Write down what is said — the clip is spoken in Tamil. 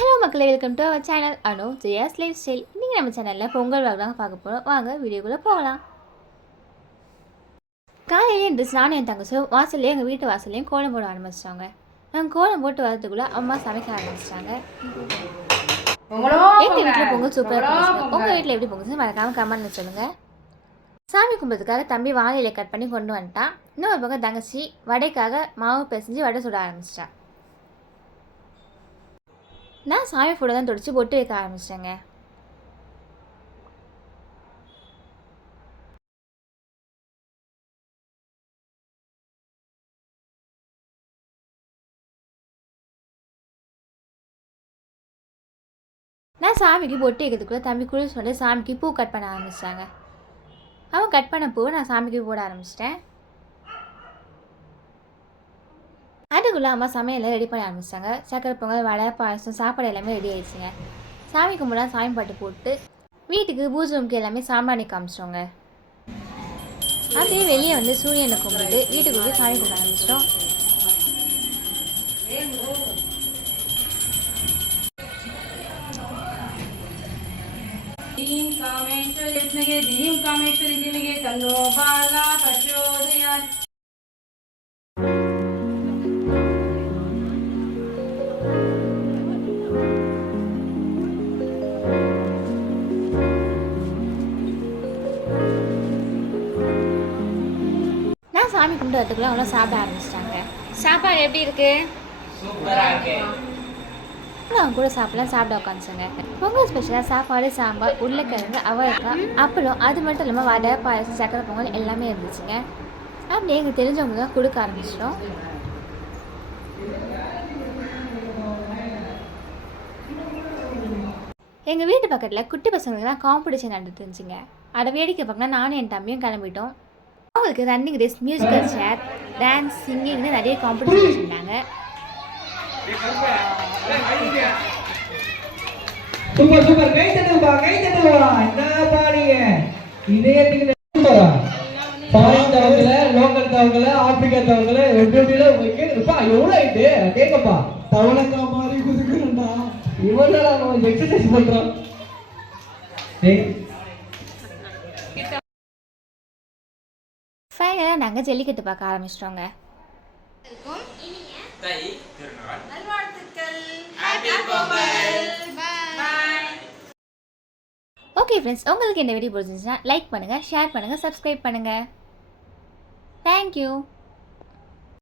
ஹலோ மக்களே, welcome to our channel Anu Jaya's life style நம்ம சேனலில் பொங்கல் vlog தான் பார்க்க போகிறோம். வாங்க வீடியோக்குள்ளே போகலாம். காலையிலே எழுந்துச்சு நானும் என் தங்கச்சும் வாசல்லையும் எங்கள் வீட்டு வாசல்லையும் கோலம் போட ஆரம்பிச்சிட்டாங்க. நாங்கள் கோலம் போட்டு வரதுக்குள்ளே அம்மா சமைக்க ஆரம்பிச்சிட்டாங்க. எங்கள் வீட்டில் பொங்கல் சூப்பராக இருந்துச்சு. உங்கள் வீட்டில் எப்படி பொங்குச்சு மறக்காமல் கமெண்ட்னு சொல்லுங்கள். சாமி கும்பிட்றதுக்காக தம்பி வாழையில கட் பண்ணி கொண்டு வந்துட்டான். இன்னொரு பக்கம் தங்கச்சி வடைக்காக மாவு பிசைஞ்சு வடை சுட ஆரம்பிச்சிட்டான். நான் சாமி ஃபோட்டோ தான் தொடச்சி பொட்டு வைக்க ஆரம்பிச்சிட்டேங்க. நான் சாமிக்கு பொட்டு வைக்கிறதுக்குள்ளே தம்பி குளிச்சு வந்து சாமிக்கு பூ கட் பண்ண ஆரம்பிச்சிட்டாங்க. அவன் கட் பண்ண பூவை நான் சாமிக்கு போட ஆரம்பிச்சிட்டேன். அதுக்குள்ளே அம்மா சமையலில் ரெடி பண்ண ஆரம்பிச்சிட்டாங்க. சக்கரை பொங்கல், வடை, பாயசம், சாப்பாடு எல்லாமே ரெடி ஆயிடுச்சுங்க. சாமி கும்பிடா சாமி பாட்டு போட்டு வீட்டுக்கு பூஜை ரூமுக்கு எல்லாமே சாம்பிராணி காமிச்சிட்டோங்க. அப்படியே வெளியே வந்து சூரியனை கும்பிட்டு வீட்டுக்குள்ளே சாமி கும்பிட ஆரம்பிச்சிட்டோம். சாமி கும்பிட்டு வரதுக்குள்ள அவ்வளோ சாப்பிட ஆரம்பிச்சிட்டாங்க. சாப்பாடு எப்படி இருக்கு? அவங்க கூட சாப்பிட உட்காந்துச்சாங்க. பொங்கல் ஸ்பெஷலாக சாப்பாடு, சாம்பார், உருளைக்கிழங்கு, அவரைக்காய், அப்பளம், அது மட்டும் இல்லாமல் வடை, பாயசம், சக்கரை பொங்கல் எல்லாமே இருந்துச்சுங்க. அப்படியே எங்களுக்கு தெரிஞ்சவங்க தான் கொடுக்க ஆரம்பிச்சிட்டோம். எங்கள் வீட்டு பக்கத்தில் குட்டி பசங்களுக்கு தான் காம்படிஷன் நடந்துட்டு இருந்துச்சுங்க. அதை வேடிக்கை பார்க்கணும் நானும் என் தம்பியும் கிளம்பிட்டோம். அவங்களுக்கு running race, musical chair, dance, சிங்கிங்னு நிறைய காம்படிஷன் வச்சுருந்தாங்க. சூப்பர் சூப்பர், கை தட்டுவா கை தட்டுவா. என்ன பாருங்க, இதயத்துக்கு ஃபாரின் தவங்கள, லோக்கல் தவங்கள, ஆப்பிரிக்கா தவங்கள, எப்படில வைக்கிறப்பா எவ்வளவு ஆயிட்டு கேட்கப்பா. தவளக்கா மாதிரி குதுக்குறா இவனால அவன் எக்ஸர்சைஸ் பண்றான். ஃபைனலாக நாங்கள் ஜல்லிக்கட்டு பார்க்க ஆரம்பிச்சிட்டோங்க. ஓகே ஃப்ரெண்ட்ஸ், உங்களுக்கு இந்த வீடியோ பிடிச்சிருந்துச்சுன்னா லைக் பண்ணுங்கள், ஷேர் பண்ணுங்கள், சப்ஸ்கிரைப் பண்ணுங்கள். தேங்க்யூ.